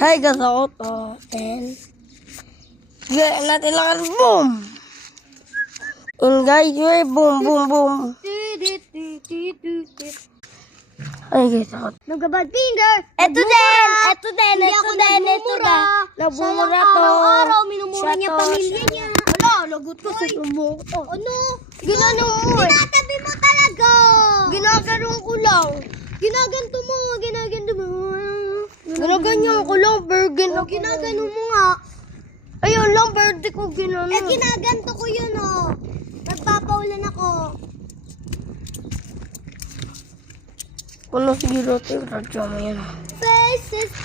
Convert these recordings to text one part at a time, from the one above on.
Hi guys, ako to. And gawin natin lang. Boom! And guys, we're boom, boom, boom. Hi guys, ako. Nagabad finger. Ito din! Ito din! Hindi Ito ako din! Ito nagmumura. din! Nabumura to. Araw-araw, minumura niya Siya to, pamilya siya. niya. Wala, lagot ko sa tumo ko. Ano? Ginano mo eh. Tinatabi mo talaga. Ginaganon ko lang. Ginaganto mo. Ginaganto mo. Ginaganyan ko lang, Bergen ako. Ginagano mo nga. Ayun lang, birthday ko ginano. Ginaganto ko yun, oh. Nagpapaulan ako. Ano siguro tayo, radyo mo yan.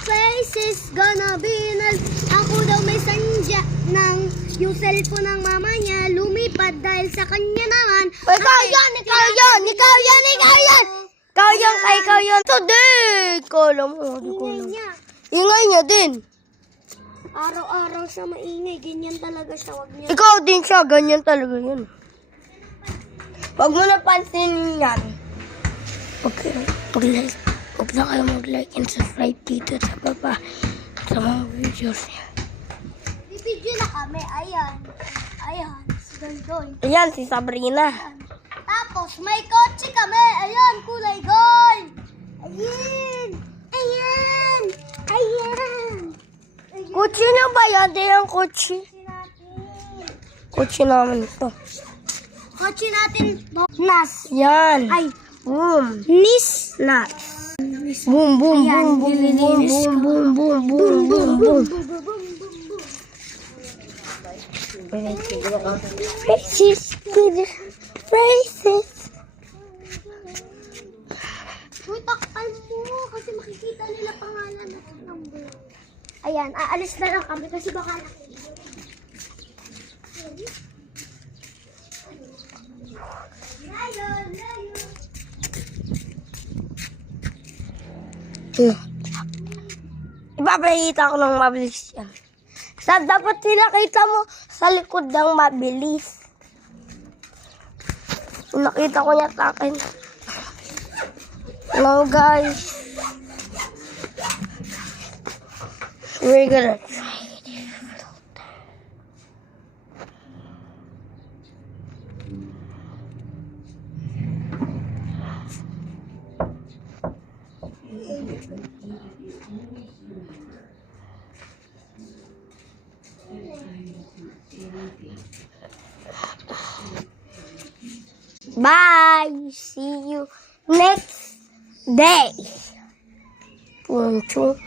Faces, gonna be nice. Ako daw may sandya ng yung cellphone ng mama niya lumipad dahil sa kanya naman. Ikaw yan! Ikaw yan! Ikaw yan! Ikaw yan! Ikaw yan! Ikaw yan! Today! Ikaw lang mo. Ingay niya. Ingay niya din. Araw-araw siya maingay. Ganyan talaga siya. Wag niya. Ikaw din siya. Ganyan talaga yun. Huwag mo na pansinin yan. Okay. Mag-like. Huwag na kayo mag-like and subscribe dito sa baba sa mga videos niya. Bibidyo na kami. Ayan. Ayan. Si Doldoy. Ayan, si Sabrina. Tapos may kotse kami. Ayan. Kulay gold. Ayan. Ayan. Ayan. Kutsi na ba yan? Di yung kutsi. Kutsi naman ito. Kotse natin. Nas. Yan. Ay. Boom. Nis. Nuts. Boom, boom, Ayan, boom, boom, boom, nililinis boom, ko. boom, boom, boom, boom, boom. Racist, kid. Racist. Uy, takpan mo kasi makikita nila pangalan at number. Ayan, aalis na lang kami kasi baka nakikita. Layon, layon. Ipapakita ko ng mabilis yan. Dapat pinakita mo sa likod ng mabilis. Nakita ko niya sa akin. Hello guys. We're gonna try this filter. Bye. See you next day. 1, 2.